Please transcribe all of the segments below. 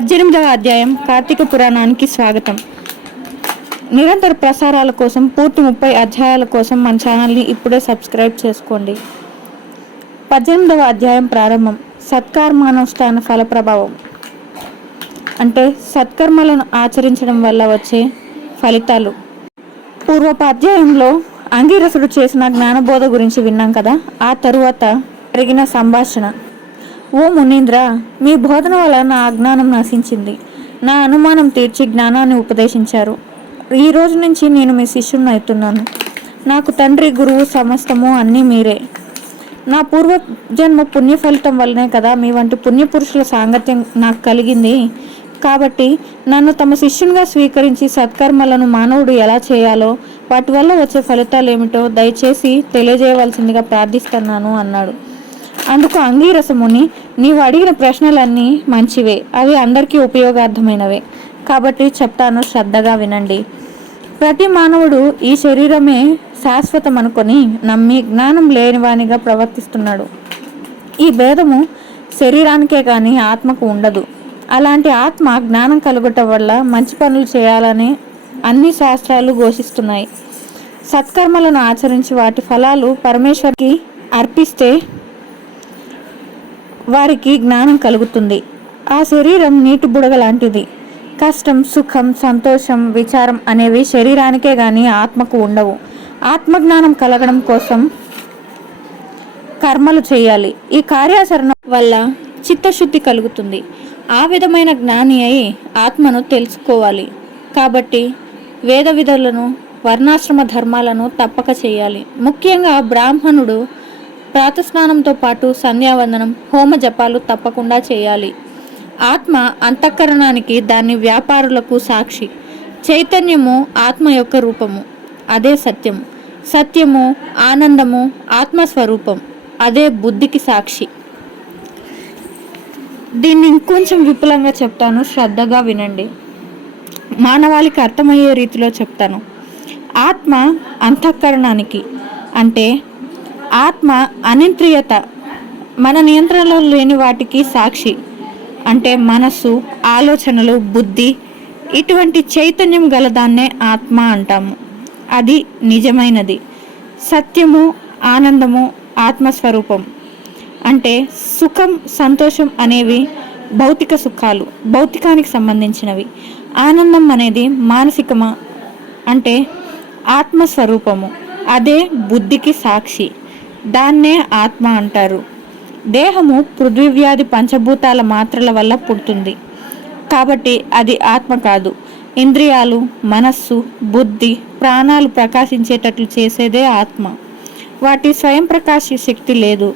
పద్దెనిమిదవ అధ్యాయం కార్తీక పురాణానికి స్వాగతం. నిరంతర ప్రసారాల కోసం పూర్తి ముప్పై అధ్యాయాల కోసం మన ఛానల్ని ఇప్పుడే సబ్స్క్రైబ్ చేసుకోండి. పద్దెనిమిదవ అధ్యాయం ప్రారంభం. సత్కర్మానుష్ఠాన ఫల ప్రభావం అంటే సత్కర్మలను ఆచరించడం వల్ల వచ్చే ఫలితాలు. పూర్వపు అధ్యాయంలో అంగీరసుడు చేసిన జ్ఞానబోధ గురించి విన్నాం కదా ఆ తరువాత జరిగిన సంభాషణ. ఓ మునీంద్ర మీ బోధన వల్ల నా అజ్ఞానం నశించింది. నా అనుమానం తీర్చి జ్ఞానాన్ని ఉపదేశించారు. ఈ రోజు నుంచి నేను మీ శిష్యుని అవుతున్నాను. నాకు తండ్రి గురువు సమస్తము అన్నీ మీరే. నా పూర్వ జన్మ పుణ్య ఫలితం వల్లనే కదా మీ వంటి పుణ్యపురుషుల సాంగత్యం నాకు కలిగింది. కాబట్టి నన్ను తమ శిష్యునిగా స్వీకరించి సత్కర్మలను మానవుడు ఎలా చేయాలో వాటి వల్ల వచ్చే ఫలితాలు ఏమిటో దయచేసి తెలియజేయవలసిందిగా ప్రార్థిస్తున్నాను అన్నాడు. అందుకు అంగీరసముని నీవు అడిగిన ప్రశ్నలన్నీ మంచివే అవి అందరికీ ఉపయోగార్థమైనవే. కాబట్టి చెప్తాను శ్రద్ధగా వినండి. ప్రతి మానవుడు ఈ శరీరమే శాశ్వతం అనుకొని నమ్మి జ్ఞానం లేనివానిగా ప్రవర్తిస్తున్నాడు. ఈ భేదము శరీరానికే కానీ ఆత్మకు ఉండదు. అలాంటి ఆత్మ జ్ఞానం కలుగటం వల్ల మంచి పనులు చేయాలని అన్ని శాస్త్రాలు ఘోషిస్తున్నాయి. సత్కర్మలను ఆచరించి వాటి ఫలాలు పరమేశ్వరికి అర్పిస్తే వారికి జ్ఞానం కలుగుతుంది. ఆ శరీరం నీటి బుడగ లాంటిది. కష్టం సుఖం సంతోషం విచారం అనేవి శరీరానికే కానీ ఆత్మకు ఉండవు. ఆత్మజ్ఞానం కలగడం కోసం కర్మలు చేయాలి. ఈ కార్యాచరణ వల్ల చిత్తశుద్ధి కలుగుతుంది. ఆ విధమైన జ్ఞాని అయి ఆత్మను తెలుసుకోవాలి. కాబట్టి వేద విధులను వర్ణాశ్రమ ధర్మాలను తప్పక చేయాలి. ముఖ్యంగా బ్రాహ్మణుడు ప్రాతస్నానంతో పాటు సంధ్యావందనం హోమ జపాలు తప్పకుండా చేయాలి. ఆత్మ అంతఃకరణానికి దాని వ్యాపారులకు సాక్షి. చైతన్యము ఆత్మ యొక్క రూపము. అదే సత్యము సత్యము ఆనందము ఆత్మస్వరూపం. అదే బుద్ధికి సాక్షి. దీన్ని ఇంకొంచెం విపులంగా చెప్తాను శ్రద్ధగా వినండి. మానవాళికి అర్థమయ్యే రీతిలో చెప్తాను. ఆత్మ అంతఃకరణానికి అంటే ఆత్మ అనింత్రియత మన నియంత్రణలో లేని వాటికి సాక్షి. అంటే మనస్సు ఆలోచనలు బుద్ధి ఇటువంటి చైతన్యం గలదాన్నే ఆత్మ అంటాము. అది నిజమైనది. సత్యము ఆనందము ఆత్మస్వరూపం. అంటే సుఖం సంతోషం అనేవి భౌతిక సుఖాలు భౌతికానికి సంబంధించినవి. ఆనందం అనేది మానసికమా? అంటే ఆత్మస్వరూపము. అదే బుద్ధికి సాక్షి. దాన్నే ఆత్మ అంటారు. దేహము పృథ్వీవ్యాధి పంచభూతాల మాత్రల వల్ల పుడుతుంది. కాబట్టి అది ఆత్మ కాదు. ఇంద్రియాలు మనస్సు బుద్ధి ప్రాణాలు ప్రకాశించేటట్లు చేసేదే ఆత్మ. వాటి స్వయం ప్రకాశ శక్తి లేదు.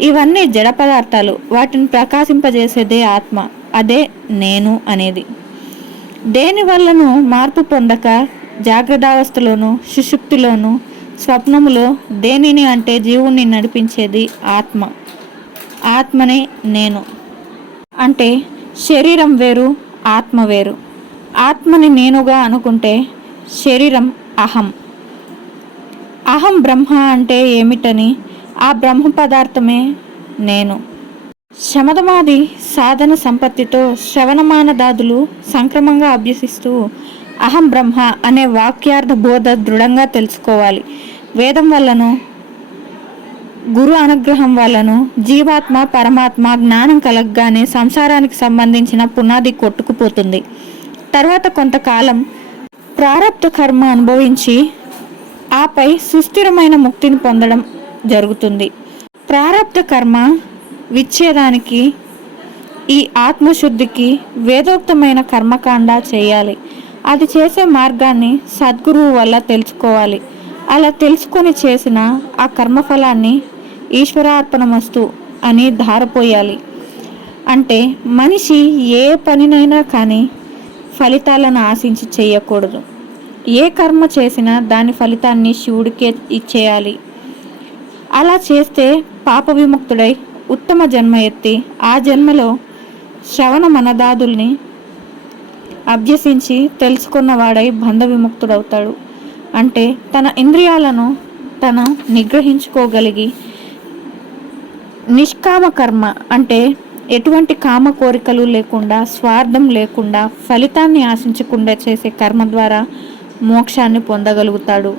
ఇవన్నీ జడ పదార్థాలు. వాటిని ప్రకాశింపజేసేదే ఆత్మ. అదే నేను అనేది. దేని వల్లను మార్పు పొందక జాగ్రత్తావస్థలోను సుషుప్తిలోను స్వప్నములో దేనిని అంటే జీవుణ్ణి నడిపించేది ఆత్మ. ఆత్మనే నేను. అంటే శరీరం వేరు ఆత్మ వేరు. ఆత్మని నేనుగా అనుకుంటే శరీరం అహం. అహం బ్రహ్మ అంటే ఏమిటని ఆ బ్రహ్మ పదార్థమే నేను. శమదమాది సాధన సంపత్తితో శ్రవణమానదాదులు సంక్రమంగా అభ్యసిస్తూ అహం బ్రహ్మ అనే వాక్యార్థ బోధ దృఢంగా తెలుసుకోవాలి. వేదం వల్లను గురు అనుగ్రహం వల్లను జీవాత్మ పరమాత్మ జ్ఞానం కలగగానే సంసారానికి సంబంధించిన పునాది కొట్టుకుపోతుంది. తర్వాత కొంతకాలం ప్రారంభ కర్మ అనుభవించి ఆపై సుస్థిరమైన ముక్తిని పొందడం జరుగుతుంది. ప్రారంభ కర్మ విచ్ఛేదానికి ఈ ఆత్మశుద్ధికి వేదోక్తమైన కర్మకాండ చేయాలి. అది చేసే మార్గాన్ని సద్గురువు వల్ల తెలుసుకోవాలి. అలా తెలుసుకొని చేసిన ఆ కర్మఫలాన్ని ఈశ్వరార్పణమస్తు అని ధారపోయాలి. అంటే మనిషి ఏ పనినైనా కానీ ఫలితాలను ఆశించి చేయకూడదు. ఏ కర్మ చేసినా దాని ఫలితాన్ని శివుడికే ఇచ్చేయాలి. అలా చేస్తే పాప విముక్తుడై ఉత్తమ జన్మ ఎత్తి ఆ జన్మలో శ్రవణ మనదాదుల్ని అభ్యసించి తెలుసుకున్నవాడై బంధ విముక్తుడవుతాడు అంటే తన ఇంద్రియాలను తను నిగ్రహించుకోగలిగి నిష్కామ కర్మ అంటే ఎటువంటి కామ కోరికలు లేకుండా స్వార్థం లేకుండా ఫలితాన్ని ఆశించకుండా చేసే కర్మ ద్వారా మోక్షాన్ని పొందగలుగుతాడు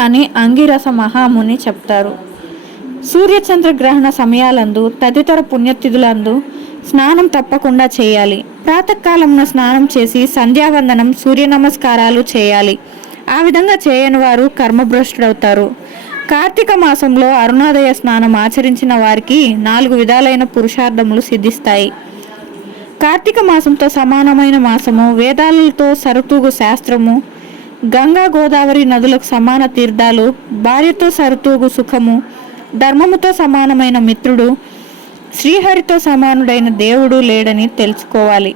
అని అంగిరస మహాముని చెప్తారు. సూర్యచంద్ర గ్రహణ సమయాలందు తదితర పుణ్యతిథులందు స్నానం తప్పకుండా చేయాలి. ప్రాతకాలంలో స్నానం చేసి సంధ్యావందనం సూర్య నమస్కారాలు చేయాలి. ఆ విధంగా చేయని వారు కర్మభ్రష్టుడవుతారు కార్తీక మాసంలో అరుణోదయ స్నానం ఆచరించిన వారికి నాలుగు విధాలైన పురుషార్థములు సిద్ధిస్తాయి. కార్తీక మాసంతో సమానమైన మాసము వేదాలతో సరుతూగు శాస్త్రము గంగా గోదావరి నదులకు సమాన తీర్థాలు భార్యతో సరుతూగు సుఖము ధర్మముతో సమానమైన మిత్రుడు శ్రీహరితో సమానుడైన దేవుడు లేడని తెలుసుకోవాలి.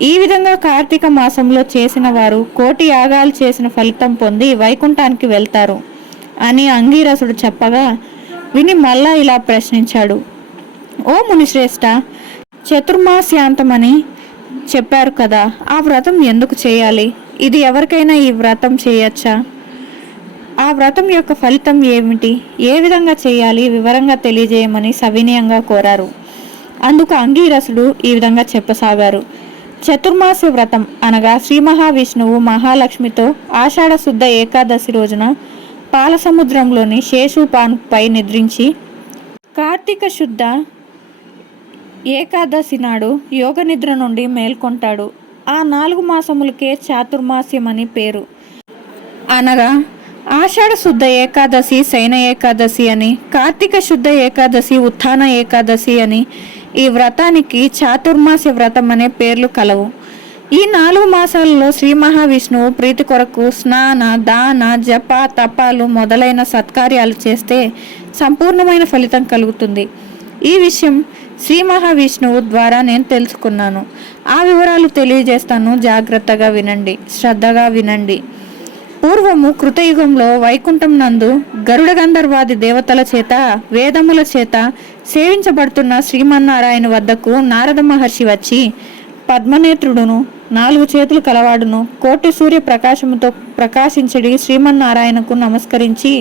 ఈ విధంగా కార్తీక మాసంలో చేసిన వారు కోటి యాగాలు చేసిన ఫలితం పొంది వైకుంఠానికి వెళ్తారు అని అంగీరసుడు చెప్పగా విని మళ్ళా ఇలా ప్రశ్నించాడు. ఓ మునిశ్రేష్ట చతుర్మాస్యాంతమని చెప్పారు కదా ఆ వ్రతం ఎందుకు చేయాలి? ఇది ఎవరికైనా ఈ వ్రతం చేయొచ్చా? వ్రతం యొక్క ఫలితం ఏమిటి? ఏ విధంగా చేయాలి? వివరంగా తెలియజేయమని సవినయంగా కోరారు. అందుకు అంగీరసుడు ఈ విధంగా చెప్పసాగారు. చతుర్మాస వ్రతం అనగా శ్రీ మహావిష్ణువు మహాలక్ష్మితో ఆషాఢ శుద్ధ ఏకాదశి రోజున పాలసముద్రంలోని శేషుపాన్పై నిద్రించి కార్తీక శుద్ధ ఏకాదశి నాడు యోగ నిద్ర నుండి మేల్కొంటాడు. ఆ నాలుగు మాసములకే చాతుర్మాస్యమని పేరు. అనగా ఆషాఢ శుద్ధ ఏకాదశి శయన ఏకాదశి అని కార్తీక శుద్ధ ఏకాదశి ఉత్థాన ఏకాదశి అని ఈ వ్రతానికి చాతుర్మాస వ్రతం అనే పేర్లు కలవు. ఈ నాలుగు మాసాలలో శ్రీ మహావిష్ణువు ప్రీతి కొరకు స్నాన దాన జప తపాలు మొదలైన సత్కార్యాలు చేస్తే సంపూర్ణమైన ఫలితం కలుగుతుంది. ఈ విషయం శ్రీ మహావిష్ణువు ద్వారా నేను తెలుసుకున్నాను. ఆ వివరాలు తెలియజేస్తాను. జాగ్రత్తగా వినండి. శ్రద్ధగా వినండి. పూర్వము కృతయుగంలో వైకుంఠం నందు గరుడ గంధర్వాది దేవతల చేత వేదముల చేత సేవించబడుతున్న శ్రీమన్నారాయణ వద్దకు నారద మహర్షి వచ్చి పద్మనేత్రుడును నాలుగు చేతులు కలవాడును కోటి సూర్య ప్రకాశముతో ప్రకాశించడి శ్రీమన్నారాయణకు నమస్కరించి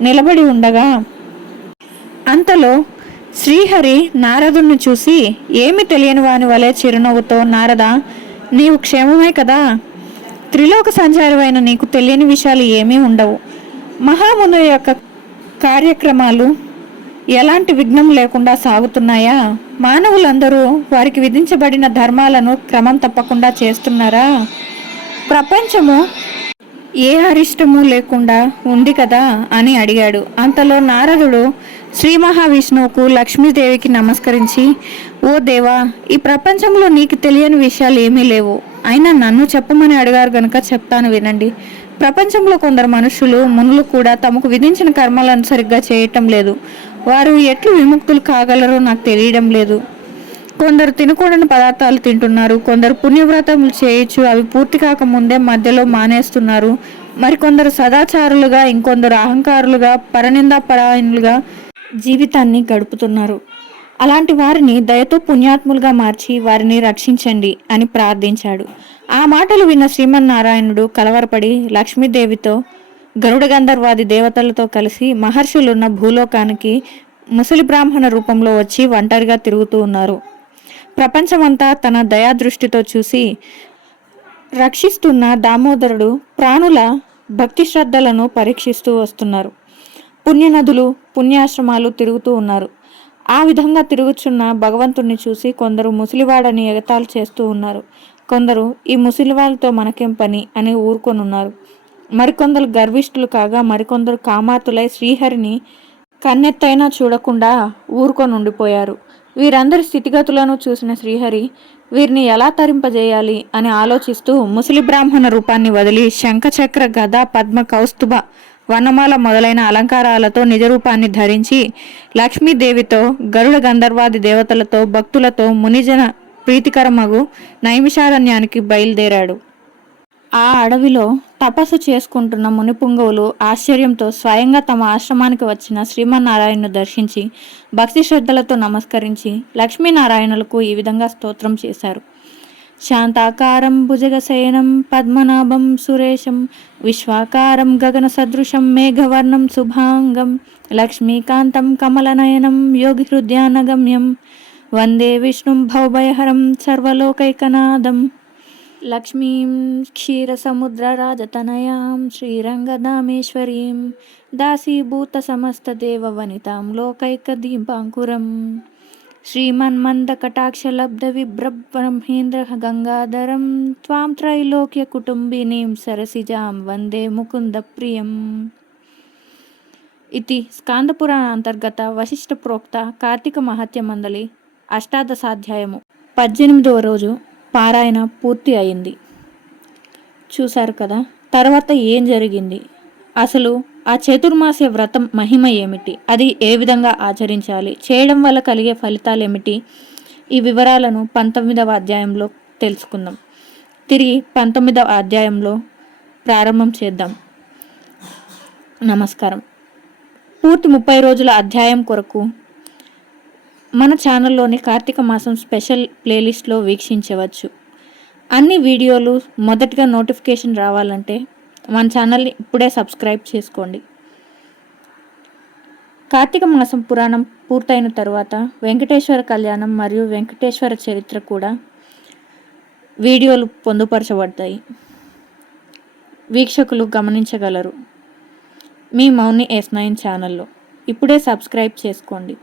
నిలబడి ఉండగా అంతలో శ్రీహరి నారదుణ్ణి చూసి ఏమి తెలియని వాని వలె చిరునవ్వుతో నారద నీవు క్షేమమే కదా? త్రిలోక సంచారమైన నీకు తెలియని విషయాలు ఏమీ ఉండవు. మహామును యొక్క కార్యక్రమాలు ఎలాంటి విఘ్నం లేకుండా సాగుతున్నాయా? మానవులందరూ వారికి విధించబడిన ధర్మాలను క్రమం తప్పకుండా చేస్తున్నారా? ప్రపంచము ఏ అరిష్టము లేకుండా ఉంది కదా అని అడిగాడు. అంతలో నారదుడు శ్రీ మహావిష్ణువుకు లక్ష్మీదేవికి నమస్కరించి ఓ దేవా ఈ ప్రపంచంలో నీకు తెలియని విషయాలు ఏమీ లేవు. అయినా నన్ను చెప్పమని అడిగారు గనుక చెప్తాను వినండి. ప్రపంచంలో కొందరు మనుషులు మునులు కూడా తమకు విధించిన కర్మలను సరిగ్గా చేయటం లేదు. వారు ఎట్లు విముక్తులు కాగలరో నాకు తెలియడం లేదు. కొందరు తినకూడని పదార్థాలు తింటున్నారు. కొందరు పుణ్యవ్రతములు చేయొచ్చు అవి పూర్తి కాకముందే మధ్యలో మానేస్తున్నారు. మరికొందరు సదాచారులుగా ఇంకొందరు అహంకారులుగా పరనిందాపరాయణులుగా జీవితాన్ని గడుపుతున్నారు. అలాంటి వారిని దయతో పుణ్యాత్ములుగా మార్చి వారిని రక్షించండి అని ప్రార్థించాడు. ఆ మాటలు విన్న శ్రీమన్నారాయణుడు కలవరపడి లక్ష్మీదేవితో గరుడ గంధర్వాది దేవతలతో కలిసి మహర్షులున్న భూలోకానికి ముసలి బ్రాహ్మణ రూపంలో వచ్చి ఒంటరిగా తిరుగుతూ ఉన్నారు. ప్రపంచమంతా తన దయా దృష్టితో చూసి రక్షిస్తున్న దామోదరుడు ప్రాణుల భక్తి శ్రద్ధలను పరీక్షిస్తూ వస్తున్నారు. పుణ్యనదులు పుణ్యాశ్రమాలు తిరుగుతూ ఉన్నారు. ఆ విధంగా తిరుగుచున్న భగవంతుణ్ణి చూసి కొందరు ముసలివాడని ఎగతాలు చేస్తూ ఉన్నారు. కొందరు ఈ ముసలివాళ్ళతో మనకేం పని? అని ఊరుకొనున్నారు. మరికొందరు గర్విష్ఠులు కాగా మరికొందరు కామాతులై శ్రీహరిని కన్నెత్తైనా చూడకుండా ఊరుకొని ఉండిపోయారు వీరందరి స్థితిగతులను చూసిన శ్రీహరి వీరిని ఎలా తరింపజేయాలి? అని ఆలోచిస్తూ ముసలి బ్రాహ్మణ రూపాన్ని వదిలి శంఖచక్ర గద పద్మ కౌస్తుభ వర్ణమాల మొదలైన అలంకారాలతో నిజరూపాన్ని ధరించి లక్ష్మీదేవితో గరుడ గంధర్వాది దేవతలతో భక్తులతో మునిజన ప్రీతికరమగు నైమిషారణ్యానికి బయలుదేరాడు. ఆ అడవిలో తపస్సు చేసుకుంటున్న మునిపుంగవులు ఆశ్చర్యంతో స్వయంగా తమ ఆశ్రమానికి వచ్చిన శ్రీమన్నారాయణను దర్శించి భక్తి శ్రద్ధలతో నమస్కరించి లక్ష్మీనారాయణులకు ఈ విధంగా స్తోత్రం చేశారు. శాంతాకారం భుజగశయనం పద్మనాభం సురేశం విశ్వాకారం గగన సదృశం మేఘవర్ణం శుభాంగం లక్ష్మీకాంతం కమలనయనం యోగి హృదయానగమ్యం వందే విష్ణుం భవభయహరం సర్వలోకైకనాదం లక్ష్మీం క్షీరసముద్రరాజతనయాం శ్రీరంగదామేశ్వరీం దాసీభూత సమస్తదేవ శ్రీమన్మంద కటాక్షలబ్ధ శ్రీమన్మందకటాక్షలబ్ధ విభ్రబ్రహ్మేంద్ర గంగాధరం త్వాం త్రైలోక్య కుటుంబినీం సరసిజాం వందే ముకుంద ప్రియం ఇది స్కాందపురాణ అంతర్గత వశిష్ఠ ప్రోక్త కార్తీక మహత్య మండలి అష్టాదశాధ్యాయము పద్దెనిమిదవ రోజు పారాయణ పూర్తి అయింది। చూశారు కదా తర్వాత ఏం జరిగింది? అసలు ఆ చతుర్మాస వ్రతం మహిమ ఏమిటి? అది ఏ విధంగా ఆచరించాలి? చేయడం వల్ల కలిగే ఫలితాలు ఏమిటి ఈ వివరాలను పంతొమ్మిదవ అధ్యాయంలో తెలుసుకుందాం. తిరిగి పంతొమ్మిదవ అధ్యాయంలో ప్రారంభం చేద్దాం. నమస్కారం. పూర్తి ముప్పై రోజుల అధ్యాయం కొరకు మన ఛానల్లోని కార్తీక మాసం స్పెషల్ ప్లేలిస్ట్లో వీక్షించవచ్చు. అన్ని వీడియోలు మొదటిగా నోటిఫికేషన్ రావాలంటే మన ఛానల్ని ఇప్పుడే సబ్స్క్రైబ్ చేసుకోండి. కార్తీక మాసం పురాణం పూర్తయిన తర్వాత వెంకటేశ్వర కళ్యాణం మరియు వెంకటేశ్వర చరిత్ర కూడా వీడియోలు పొందుపరచబడతాయి. వీక్షకులు గమనించగలరు. మీ మౌని ఎస్ నైన్ ఛానల్లో. ఇప్పుడే సబ్స్క్రైబ్ చేసుకోండి.